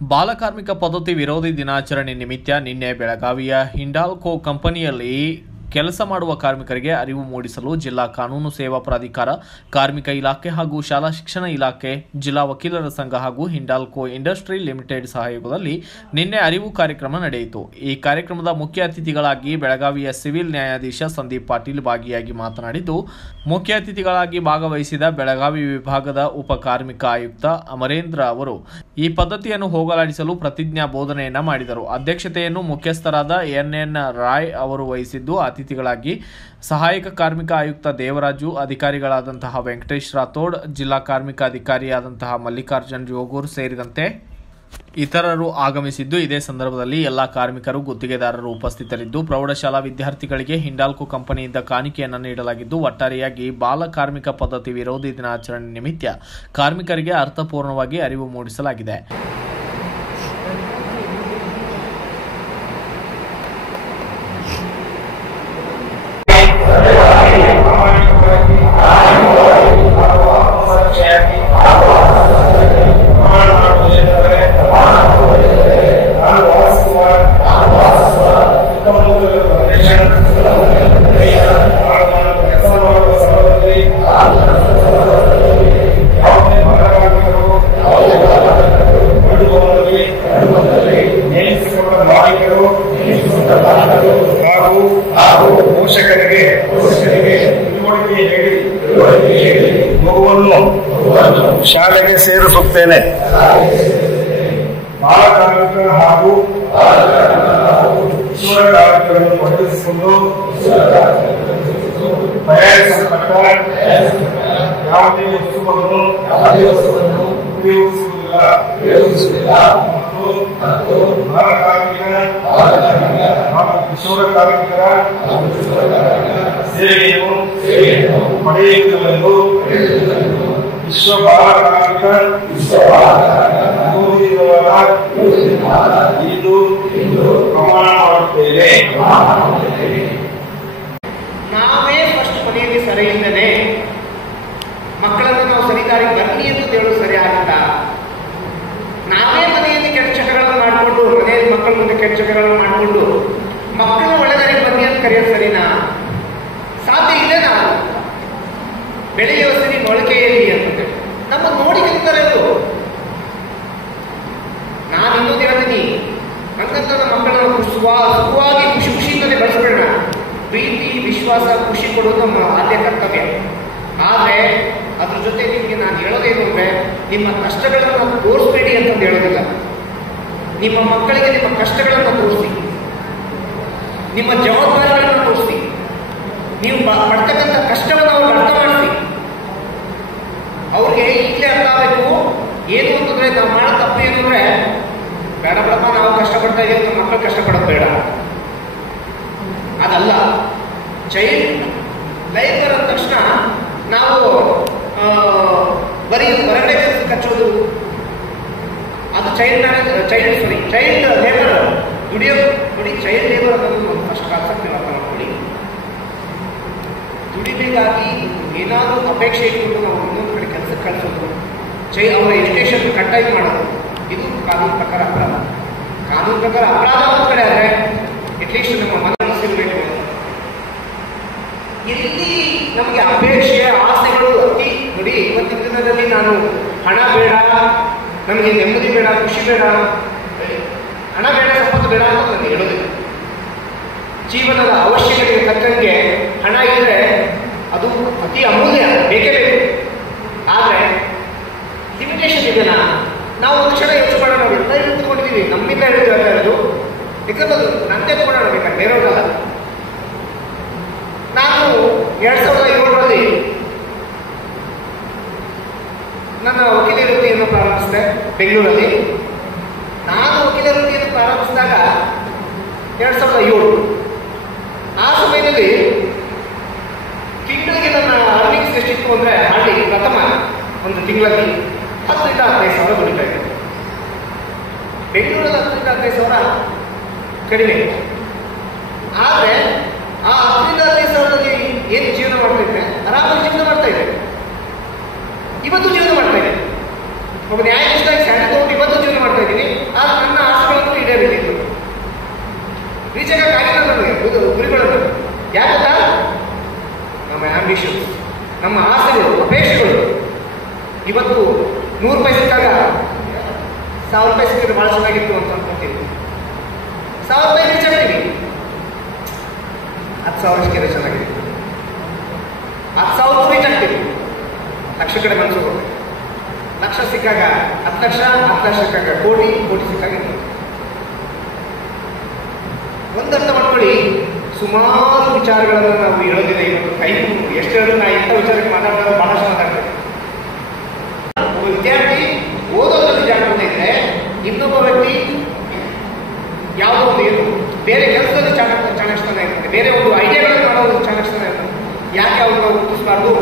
ಬಾಲಕಾರ್ಮಿಕ ಪದ್ಧತಿ ವಿರೋಧಿ ದಿನಾಚರಣೆ ನಿಮಿತ್ತ ನಿನ್ನೆ ಬೆಳಗಾವಿಯ ಹಿಂಡಾಲ್ಕೋ ಕಂಪನಿಯಲ್ಲಿ ಕೆಲಸ ಮಾಡುವ ಕಾರ್ಮಿಕರಿಗೆ ಅರಿವು ಮೂಡಿಸಲು ಜಿಲ್ಲಾ ಕಾನೂನು ಸೇವಾ ಪ್ರಾಧಿಕಾರ, ಕಾರ್ಮಿಕ ಇಲಾಖೆ ಹಾಗೂ ಶಾಲಾ ಶಿಕ್ಷಣ ಇಲಾಖೆ, ಜಿಲ್ಲಾ ವಕೀಲರ ಸಂಘ ಹಾಗೂ ಹಿಂಡಾಲ್ಕೋ ಇಂಡಸ್ಟ್ರಿ ಲಿಮಿಟೆಡ್ ಸಹಯೋಗದಲ್ಲಿ ನಿನ್ನೆ ಅರಿವು ಕಾರ್ಯಕ್ರಮ ನಡೆಯಿತು. ಈ ಕಾರ್ಯಕ್ರಮದ ಮುಖ್ಯ ಅತಿಥಿಗಳಾಗಿ ಬೆಳಗಾವಿಯ ಸಿವಿಲ್ ನ್ಯಾಯಾಧೀಶ ಸಂದೀಪ್ ಪಾಟೀಲ್ ಭಾಗಿಯಾಗಿ ಮಾತನಾಡಿದ್ದು, ಮುಖ್ಯ ಅತಿಥಿಗಳಾಗಿ ಭಾಗವಹಿಸಿದ ಬೆಳಗಾವಿ ವಿಭಾಗದ ಉಪ ಕಾರ್ಮಿಕ ಆಯುಕ್ತ ಅಮರೇಂದ್ರ ಅವರು ಈ ಪದ್ಧತಿಯನ್ನು ಹೋಗಲಾಡಿಸಲು ಪ್ರತಿಜ್ಞಾ ಬೋಧನೆಯನ್ನ ಮಾಡಿದರು. ಅಧ್ಯಕ್ಷತೆಯನ್ನು ಮುಖ್ಯಸ್ಥರಾದ ಎನ್ ರಾಯ್ ಅವರು ವಹಿಸಿದ್ದು, ಅತಿಥಿಗಳಾಗಿ ಸಹಾಯಕ ಕಾರ್ಮಿಕ ಆಯುಕ್ತ ದೇವರಾಜು, ಅಧಿಕಾರಿಗಳಾದಂತಹ ವೆಂಕಟೇಶ್ ರಾಥೋಡ್, ಜಿಲ್ಲಾ ಕಾರ್ಮಿಕ ಅಧಿಕಾರಿಯಾದಂತಹ ಮಲ್ಲಿಕಾರ್ಜುನ್ ಜೋಗೂರ್ ಸೇರಿದಂತೆ ಇತರರು ಆಗಮಿಸಿದ್ದು, ಇದೇ ಸಂದರ್ಭದಲ್ಲಿ ಎಲ್ಲಾ ಕಾರ್ಮಿಕರು, ಗುತ್ತಿಗೆದಾರರು ಉಪಸ್ಥಿತರಿದ್ದು, ಪ್ರೌಢಶಾಲಾ ವಿದ್ಯಾರ್ಥಿಗಳಿಗೆ ಹಿಂಡಾಲ್ಕೋ ಕಂಪನಿಯಿಂದ ಕಾಣಿಕೆಯನ್ನು ನೀಡಲಾಗಿದ್ದು, ಒಟ್ಟಾರೆಯಾಗಿ ಬಾಲ ಕಾರ್ಮಿಕ ಪದ್ಧತಿ ವಿರೋಧಿ ದಿನಾಚರಣೆ ನಿಮಿತ್ತ ಕಾರ್ಮಿಕರಿಗೆ ಅರ್ಥಪೂರ್ಣವಾಗಿ ಅರಿವು ಮೂಡಿಸಲಾಗಿದೆ. ಪೋಷಕರಿಗೆ ಮಗುವನ್ನು ಶಾಲೆಗೆ ಸೇರಿಸುತ್ತೇನೆ. ಬಾಲಕಾರ್ಮಿಕ ಹಾಗೂ ಕಿಶೋರ ಕಾರ್ಮಿಕರನ್ನು ಒದಗಿಸಿಕೊಂಡು ತಯಾರಿಸಲ್ಪಟ್ಟ ಯಾವುದೇ ವಸ್ತುವನ್ನು ಉಪಯೋಗಿಸುವುದಿಲ್ಲ ಮತ್ತು ಬಾಲಕಾರ್ಮಿಕ ಹಾಗೂ ಕಿಶೋರ ಕಾರ್ಮಿಕರ ಸೇವೆಯನ್ನು ಪಡೆಯುವುದೆಂದು ವಿಶ್ವ ಬಾಲಕಾರ್ಮಿಕ ಇಂದು ಪ್ರಮಾಣ ಮಾಡುತ್ತೇವೆ. ನಾವೇ ಫಸ್ಟ್ ಮನೆಯಲ್ಲಿ ಸರಿಯಿಂದನೇ ಮಕ್ಕಳನ್ನು ನಾವು ಸರಿದಾರಿಗೆ ಬನ್ನಿ ಎಂದು ಹೇಳೋದು ಸರಿ ಆಗುತ್ತಾ? ನಾವೇ ಮನೆಯಲ್ಲಿ ಕೆಟ್ಟ ಚಟಗಳನ್ನು ಮಾಡಿಕೊಂಡು, ಮನೆಯಲ್ಲಿ ಮಕ್ಕಳ ಮುಂದೆ ಕೆಟ್ಟ ಚಟಗಳನ್ನು ಮಾಡಿಕೊಂಡು ಮಕ್ಕಳನ್ನ ಒಳ್ಳೆದಾರಿಗೆ ಬನ್ನಿ ಅಂತ ಕರೆಯೋದು ಸರಿನಾ? ಸಾಧ್ಯ ಇಲ್ಲೇನಾ? ಬೆಳೆಯುವ ಸರಿ ಮೊಳಕೆಯಲ್ಲಿ ಅಂತಂದ್ರೆ ನಮ್ಮ ನೋಡಿ ಕಲಿತಾರೆ ಅದು. ನಾನು ಇನ್ನೊಂದು ಹೇಳ್ತೀನಿ, ಹಂಗಂತ ನಮ್ಮ ಮಕ್ಕಳನ್ನು ಸುಖವಾಗಿ ಖುಷಿಯಿಂದಲೇ ಬೆಳೆಸ್ಬೇಡ. ಪ್ರೀತಿ, ವಿಶ್ವಾಸ, ಖುಷಿ ಕೊಡುವುದು ನಮ್ಮ ಆದ್ಯ ಕರ್ತವ್ಯ. ಆದರೆ ಅದ್ರ ಜೊತೆ ನಿಮಗೆ ನಾನು ಹೇಳೋದೇನು ಅಂದರೆ, ನಿಮ್ಮ ಕಷ್ಟಗಳನ್ನು ತೋರಿಸ್ಬೇಡಿ ಅಂತಂದು ಹೇಳೋದಿಲ್ಲ. ನಿಮ್ಮ ಮಕ್ಕಳಿಗೆ ನಿಮ್ಮ ಕಷ್ಟಗಳನ್ನು ತೋರಿಸಿ, ನಿಮ್ಮ ಜವಾಬ್ದಾರಿಗಳನ್ನು ತೋರಿಸಿ, ನೀವು ಪಡ್ತಕ್ಕಂಥ ಕಷ್ಟವನ್ನು ಅವ್ರಿಗೆ ಅರ್ಥ ಮಾಡಿಸಿ. ಅವ್ರಿಗೆ ಇಲ್ಲೇ ಅರ್ಥ ಆಗಬೇಕು ಏನು ಅಂತಂದ್ರೆ, ನಾವು ಮಾಡೋ ತಪ್ಪು ಏನು ಅಂದರೆ, ಬೇಡ ಬಿಡಪ್ಪ ನಾವು ಕಷ್ಟಪಡ್ತಾ ಇದ್ದೀವಿ ಅಂತ ಮಕ್ಕಳು ಕಷ್ಟಪಡೋದು ಬೇಡ, ಅದಲ್ಲ. ಚೈಲ್ಡ್ ಲೈಬರ್ ಅಂದ ತಕ್ಷಣ ನಾವು ಬರೀ ಹೊರಗಡೆ ಕಚ್ಚೋದು, ಅದು ಚೈಲ್ಡ್ ಲೇಬರ್ ದುಡಿಯೋ ನೋಡಿ. ಚೈಲ್ಡ್ ಲೇಬರ್ ಅನ್ನೋದು ಒಂದು ಫಸ್ಟ್ ಕಾನ್ಸೆಪ್ಟ್ ಅರ್ಥ ಮಾಡ್ಕೊಳ್ಳಿ. ದುಡಿಮೆಗಾಗಿ ಏನಾದರೂ ಅಪೇಕ್ಷೆ ಇಟ್ಕೊಂಡು ನಾವು ಇನ್ನೊಂದು ಕಡೆ ಕೆಲಸಕ್ಕೆ ಕಳಿಸೋದು, ಅವರ ಎಜುಕೇಷನ್ ಕಟ್ಟಾಗಿ ಮಾಡೋದು, ಇದು ಕಾನೂನು ಪ್ರಕಾರ ಅಪರಾಧ. ಕಾನೂನು ಪ್ರಕಾರ ಅಪರಾಧ ಒಂದು ಕಡೆ ಆದರೆ ಅಟ್ಲೀಸ್ಟ್ ನಮ್ಮ ಮನಸ್ಸಿರಬೇಕು. ಇಲ್ಲಿ ನಮಗೆ ಅಪೇಕ್ಷೆ, ಆಸೆಗಳು ಅತಿ ನೋಡಿ. ಇವತ್ತಿನ ದಿನದಲ್ಲಿ ನಾನು ಹಣ ಬೇಡ, ನಮಗೆ ನೆಮ್ಮದಿ ಬೇಡ, ಖುಷಿ ಬೇಡ, ಹಣ ಬೇಡ, ಸಂಪತ್ತು ಬೇಡ ಅಂತ ನನಗೆ ಹೇಳೋದಿಲ್ಲ. ಜೀವನದ ಅವಶ್ಯಕತೆಗೆ ತಕ್ಕಂಗೆ ಹಣ ಇದ್ದರೆ ಅದು ಅತಿ ಅಮೂಲ್ಯ, ಬೇಕೇ ಬೇಕು. ಆದರೆ ಲಿಮಿಟೇಷನ್ ಇದೆನಾ? ನಾವು ಒಂದು ಕ್ಷಣ ಯೋಚನೆ ಮಾಡೋಣ. ನಾವು ಎಲ್ಲ ಕೂತ್ಕೊಂಡಿದ್ದೀವಿ, ನಮ್ಮಿಂದ ಹೇಳ್ತಾ ಇರೋದು ಎಕ್ಸಾಂಪಲ್ ನಂದೇ ತಗೊಂಡೋಣ, ಬೇಕಾದ್ರೆ ಬೇರೆಯವ್ರಲ್ಲ. ನಾನು 2007ರಲ್ಲಿ ನನ್ನ ವಕೀಲ ವೃತ್ತಿಯನ್ನು ಪ್ರಾರಂಭಿಸಿದೆ ಬೆಂಗಳೂರಲ್ಲಿ. ನಾನು ವಕೀಲ ವೃತ್ತಿಯನ್ನು ಪ್ರಾರಂಭಿಸಿದಾಗ 2007. ಆ ಸಮಯದಲ್ಲಿ ತಿಂಗಳಿಗೆ ನನ್ನ ಅರ್ನಿಂಗ್ಸ್ ಎಷ್ಟಿತ್ತು ಅಂದರೆ, ಅಲ್ಲಿ ಪ್ರಥಮ ಒಂದು ತಿಂಗಳಲ್ಲಿ 10ರಿಂದ 15 ಸಾವಿರ ದುಡಿತಾ ಇದ್ದೆ. ಬೆಂಗಳೂರಲ್ಲಿ 10ರಿಂದ 15 ಸಾವಿರ ಕಡಿಮೆ. ಆದರೆ ಆ 10ರಿಂದ 15 ಸಾವಿರದಲ್ಲಿ ಏನು ಜೀವನ ಮಾಡ್ತಾ ಇದ್ದೆ, ಆರಾಮಾಗಿ ಜೀವನ ಮಾಡ್ತಾ ಇದ್ದೆ. ಇವತ್ತು ಜೀವನ ಮಾಡ್ತಾ ಇದ್ದೆ. ಒಬ್ಬ ನ್ಯಾಯಾಧೀಶರಾಗಿ ಸ್ಯಾಲರಿ ತಗೊಂಡು ಇವತ್ತು ಜೀವನ ಮಾಡ್ತಾ ಇದ್ದೀನಿ. ನಮ್ಮ ಆಸೆಗಳು, ಅಪೇಕ್ಷೆಗಳು ಇವತ್ತು 100 ರೂಪಾಯಿ ಸಿಕ್ಕಾಗ 1000 ರೂಪಾಯಿ ಸಿಕ್ಕಿದ್ರೆ ಭಾಳ ಚೆನ್ನಾಗಿತ್ತು ಅಂತ ಅನ್ಕೊಂತೀವಿ. 1000 ರೂಪಾಯಿ ರೀಚ್ ಆಗ್ತೀವಿ, 10,000 ಸಿಕ್ಕಿದ್ರೆ ಚೆನ್ನಾಗಿತ್ತು. 10,000 ರೀಚ್ ಆಗ್ತೀವಿ, ಲಕ್ಷ ಕಡೆ ಮನಸ್ಸು ಹೋಗುತ್ತೆ. ಲಕ್ಷ ಸಿಕ್ಕಾಗ 10 ಲಕ್ಷ, 10 ಲಕ್ಷ ಸಿಕ್ಕಾಗ ಕೋಟಿ, ಕೋಟಿ ಸಿಕ್ಕಾಗ ಒಂದು ಅರ್ಥ ಮಾಡ್ಕೊಳ್ಳಿ. ಸುಮಾರು ವಿಚಾರಗಳನ್ನು ನಾವು ಹೇಳೋದಿಲ್ಲ ಇವತ್ತು. ಟೈಮ್ ಎಷ್ಟು ಹೇಳಿದ್ರು ನಾ ಇಂಥ ವಿಚಾರಕ್ಕೆ ಮಾತಾಡಿದಾಗ ಬಹಳಷ್ಟು ಮಾತಾಡ್ತೇವೆ. ಒಬ್ಬ ವಿದ್ಯಾರ್ಥಿ ಓದೋದ್ರಲ್ಲಿ ಜಾಗೃತಿ ಇದ್ರೆ ಇನ್ನೊಬ್ಬ ವ್ಯಕ್ತಿ ಯಾವುದೋ ಒಂದು ಏನು ಬೇರೆ ಕೆಲಸದಲ್ಲಿ ಚಾಣಕ್ಷತನ ಇರ್ತದೆ, ಬೇರೆ ಒಂದು ಐಡಿಯಾಗಳನ್ನು ಮಾಡೋದು ಚಾಣಕ್ಷತನ ಇರ್ತದೆ. ಯಾಕೆ ಅವ್ರು ನಾವು ಗುರುತಿಸಬಾರ್ದು?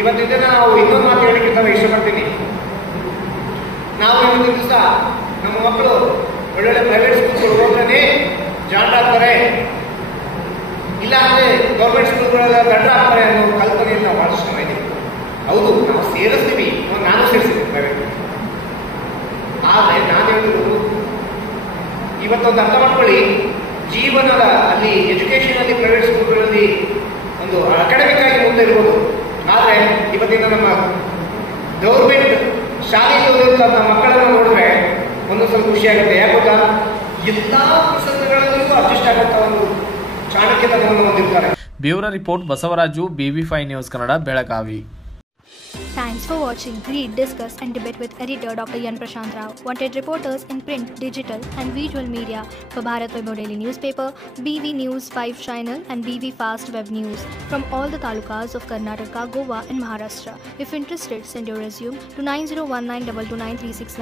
ಇವತ್ತು ಇದನ್ನ ನಾವು ಇನ್ನೊಂದು ಮಾತು ಹೇಳಲಿಕ್ಕೆ ನಾನು ಇಷ್ಟಪಡ್ತೀನಿ. ನಾವು ಇವತ್ತಿನ ದಿವಸ ನಮ್ಮ ಮಕ್ಕಳು ಒಳ್ಳೊಳ್ಳೆ ಪ್ರೈವೇಟ್ ಸ್ಕೂಲ್ಗಳು ಹೋದ್ರೆ ಜಾಣರಾಗ್ತಾರೆ, ಇಲ್ಲ ಅಂದ್ರೆ ಗೌರ್ಮೆಂಟ್ ಸ್ಕೂಲ್ಗಳೆಲ್ಲ ದಡ್ಡರಾಗ್ತಾರೆ ಅನ್ನೋ ಕಲ್ಪನೆಯನ್ನು ನಾವು ಬಹಳಷ್ಟು ಜನ ಇದ್ದೀವಿ. ಹೌದು, ನಾವು ಸೇರಿಸ್ತೀವಿ, ನಾನು ಸೇರಿಸ್ತೀನಿ ಪ್ರೈವೇಟ್. ಆದರೆ ನಾನು ಹೇಳುವುದು ಇವತ್ತೊಂದು ಅರ್ಥ ಮಾಡ್ಕೊಳ್ಳಿ, ಜೀವನದ ಅಲ್ಲಿ ಎಜುಕೇಶನ್ ಅಲ್ಲಿ ಪ್ರೈವೇಟ್ ಸ್ಕೂಲ್ಗಳಲ್ಲಿ ಒಂದು ಅಕಾಡೆಮಿಕ್ ಆಗಿ ಮುಂದೆ ಇರ್ಬೋದು. ಆದರೆ ಇವತ್ತಿನ ನಮ್ಮ ಗೌರ್ಮೆಂಟ್ ಶಾಲೆಯಲ್ಲಿ ಓದಿರುವಂಥ ಮಕ್ಕಳನ್ನು ನೋಡಿದ್ರೆ ಒಂದು ಸ್ವಲ್ಪ ಖುಷಿ ಆಗುತ್ತೆ. ಯಾಕೆ ಗೊತ್ತಾ, ಎಲ್ಲ ಪ್ರಸಂಗಗಳಲ್ಲಿಯೂ ಅಡ್ಜಸ್ಟ್ ಆಗುವಂಥ ಒಂದು ಚಾಣಕ್ಯತನವನ್ನು ಹೊಂದಿರ್ತಾರೆ. Bureau report Basavaraju, BV5 news Kannada, Belagavi. Thanks for watching. Read, discuss and debate with editor Dr. Yan Prashant Rao. Wanted reporters in print, digital and visual media for Bharat Vaibhav Daily Newspaper, BV News 5 Channel and BV Fast Web News from all the talukas of Karnataka, Goa and Maharashtra. If interested, send your resume to 9019229369.